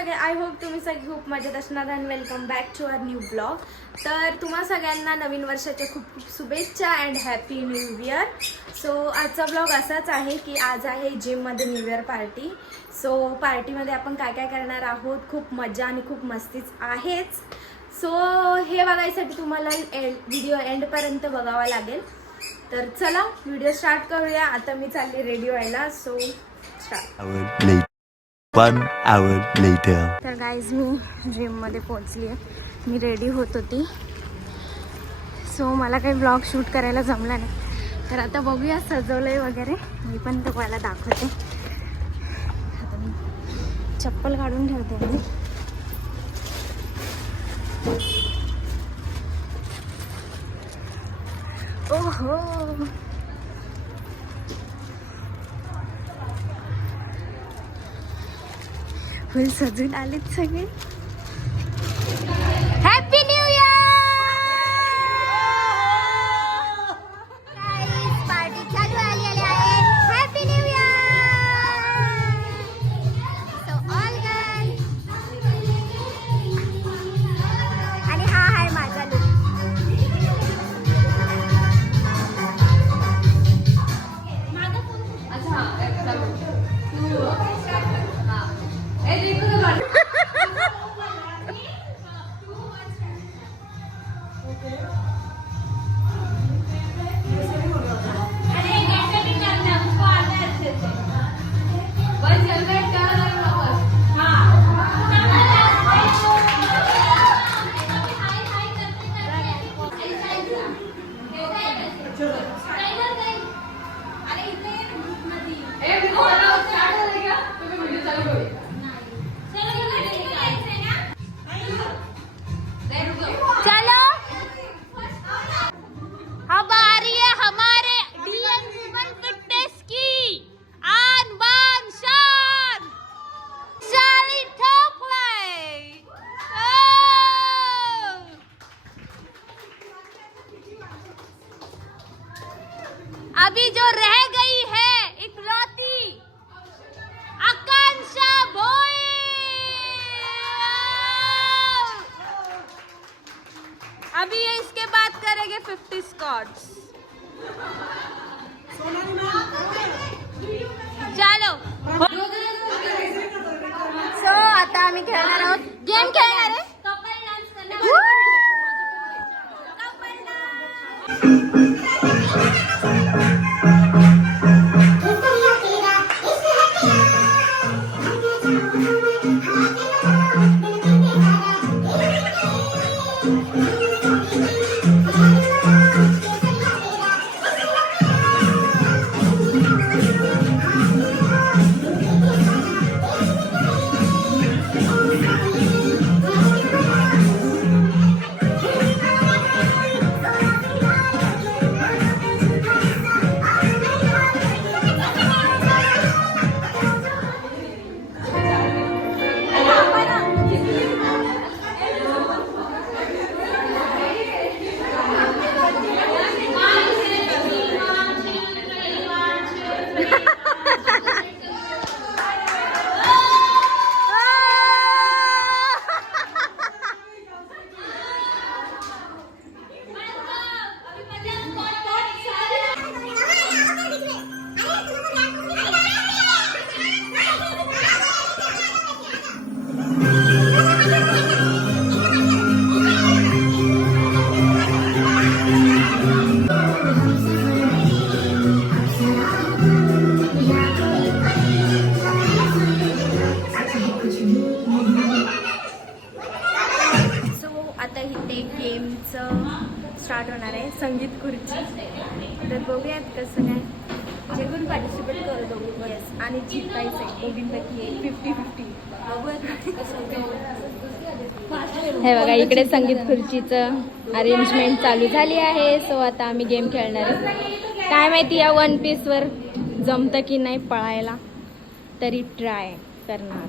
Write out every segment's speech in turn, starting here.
सगळे. I hope तुम्ही सगळे खूप मजेत असणार आणि welcome back to our new blog. तर तुम्हा सगळ्यांना नवीन वर्षाच्या खूप खूप शुभेच्छा and happy new year. So आजचा ब्लॉग असाच आहे की आज आहे जिममध्ये न्यू इयर पार्टी. सो पार्टीमध्ये आपण काय काय करणार आहोत, खूप मजा आणि खूप मस्तीच आहेच. सो हे बघायसाठी तुम्हाला व्हिडिओ एंडपर्यंत बघावा लागेल. तर चला व्हिडिओ स्टार्ट करूया. आता मी चालली रेडी व्हायला. So start. 1 hour later. तर गाईज मी जिममध्ये पोहोचली आहे. मी रेडी होत होती. सो मला काही ब्लॉग शूट करायला जमला नाही. तर आता बघूया सजवलंय वगैरे. मी पण तुम्हाला दाखवते. आता मी चप्पल काढून ठेवते मी. ओहो फुल सजून आलेत सगळे. Happy new year. पार्टी चालू आलेली आहे. Happy new year. So all girls. आणि हा आहे माझा लुक. अभी जो रह गई है इकलौती आकांक्षा भोई. अभी ये इसके बाद करेंगे 50 स्क्वाट्स. चलो. सो आता आम्ही खेळणार आहोत. गेम खेळणार आहे. स्टार्ट होणार आहे संगीत खुर्ची. तर बघूयात कसं काय. जे कोण पार्टिसिपेट करत बघू. येस. आणि जिंकायचं आहे दोघींपैकी 50-50. बघूयात कसं. हे बघा इकडे संगीत खुर्चीचं अरेंजमेंट चालू झाली आहे. सो आता आम्ही गेम खेळणार आहे. काय माहिती या 1 पीसवर जमतं की नाही पळायला, तरी ट्राय करणार.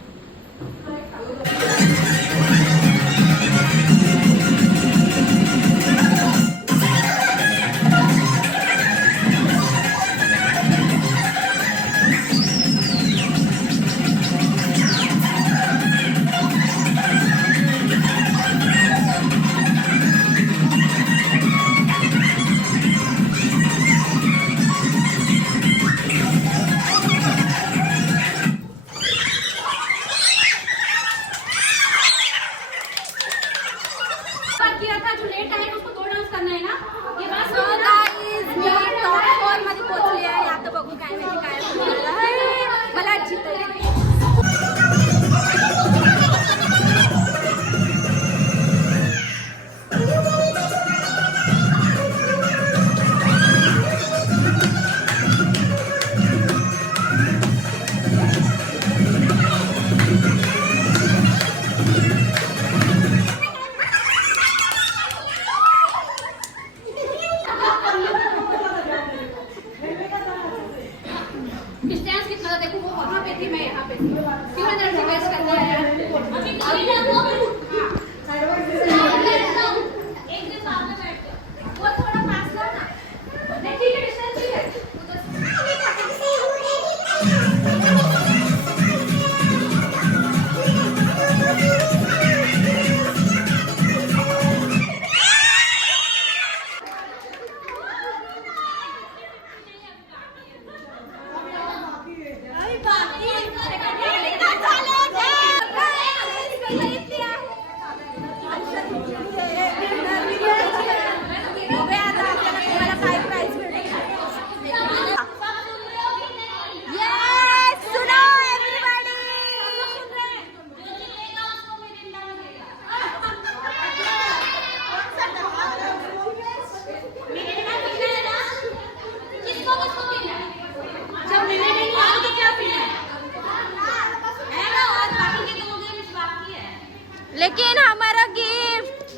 लेकिन हमारा गिफ्ट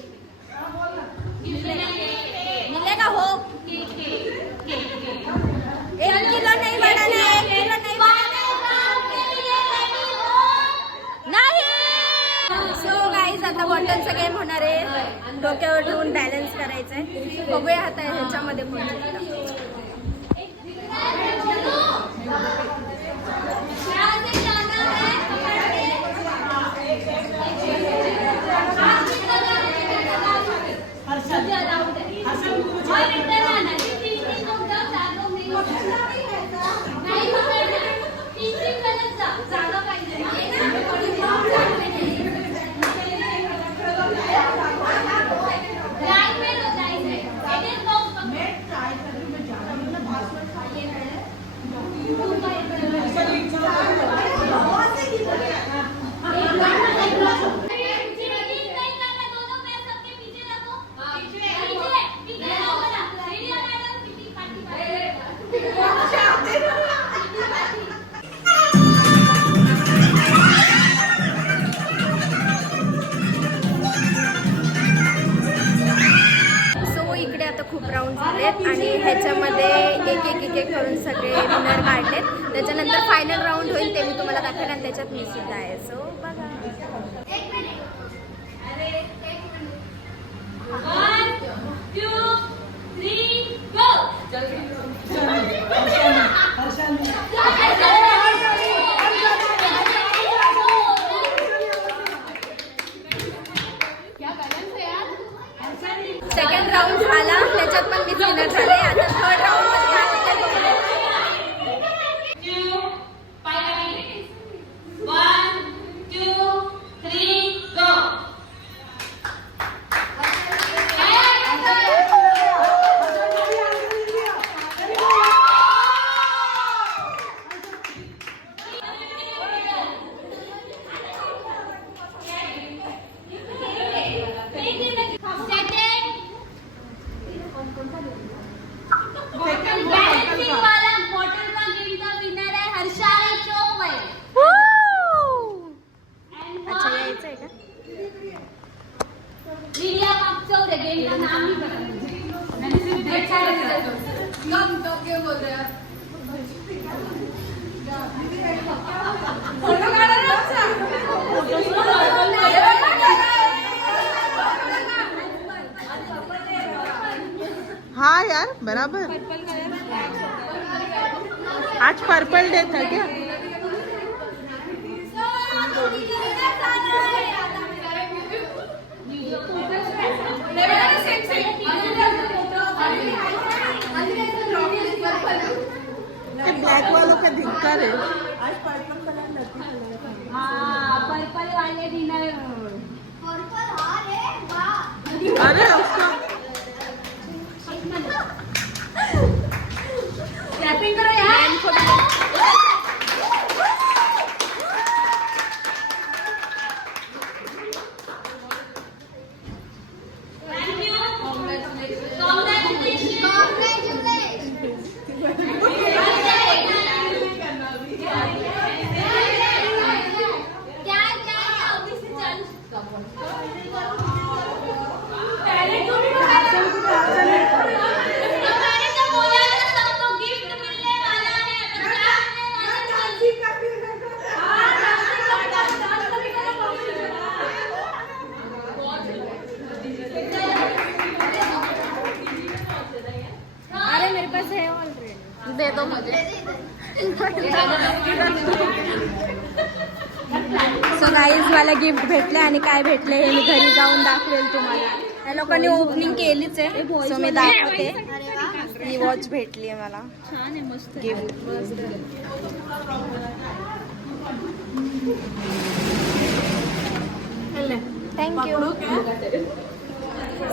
मिलेगा हो। 1 किलो नहीं बढ़ाना, 1 किलो नहीं नाही। सो गाईज आता बॉटलचा गेम होणार आहे. डोक्यावर ठेवून बॅलन्स करायचंय. बघूया आता ह्याच्यामध्ये कोण जिंकतं. खूप राऊंड झालेत आणि ह्याच्यामध्ये एक करून सगळे विनर काढलेत. त्याच्यानंतर फायनल राऊंड होईल ते मी तुम्हाला दाखवेन आणि त्याच्यात मी सुद्धा आहे. सो बघा. 1 2 3 गो. सेकंड राऊंड झाला, त्याच्यात पण मी विनर झाले. आता थर्ड राऊंड मध्ये काय होतंय बघूया. 1 2 3 गो. अच्छा यायचंय का? हाँ यार बराबर. आज पर्पल डे था क्या? ब्लैक वालों का धिक्कार है. आज पर्पल कलर नहीं. हाँ पर्पल वाले डिनर. अरे उसका क्लैपिंग करो यार. गाईज मला गिफ्ट भेटले आणि काय भेटले हे मी घरी जाऊन दाखवेल तुम्हाला. या लोकांनी ओपनिंग केलीच आहे सो मी दाखवते. ही वॉच भेटली आहे मला गिफ्ट. थँक्यू.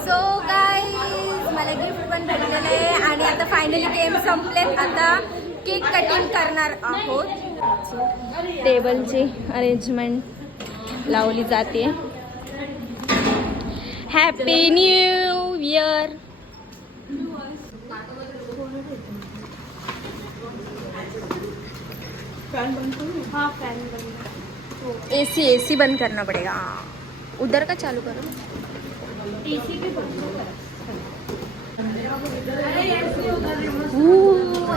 सो गाईज मला गिफ्ट पण भेटलेलं आहे आणि आता फायनली गेम संपलेत. आता केक कटिंग करणार आहोत. टेबलची अरेंजमेंट लावली जाते. Happy new year. एसी बंद करना पड़ेगा. उधर का चालू करो.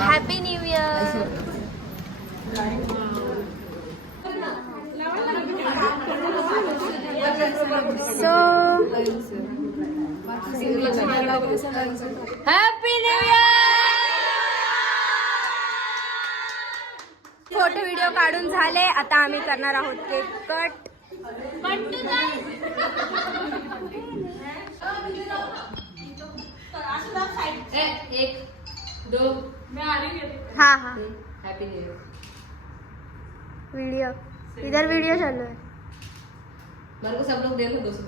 Happy new year. So happy new year. Photo video काढून झाले. आता आम्ही करणार आहोत केक कट. हाँ हाँ वीडियो इधर वीडियो चालू है. मेरे को सब लोग दे दो 200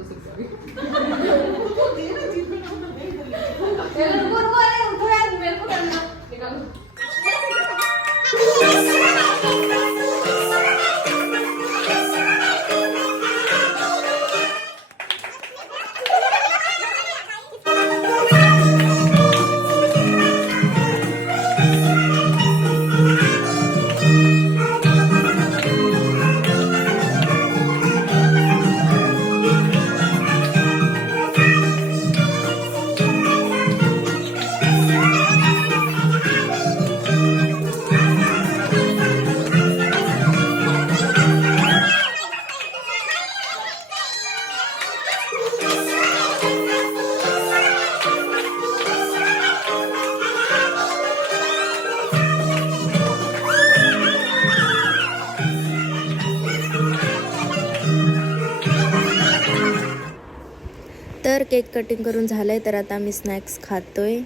तर केक कटिंग करून झालंय तर आता मी स्नॅक्स खातोय.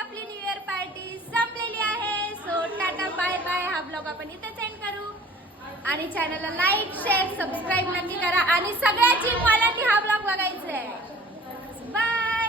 आपली न्यू इयर पार्टी संपलेली आहे. So tata bye bye. हा ब्लॉग आपण इथे सेंड करू आणि चॅनलला लाईक शेअर सबस्क्राईब नक्की करा आणि सगळ्याची मला हा ब्लॉग बघायचा आहे. बाय.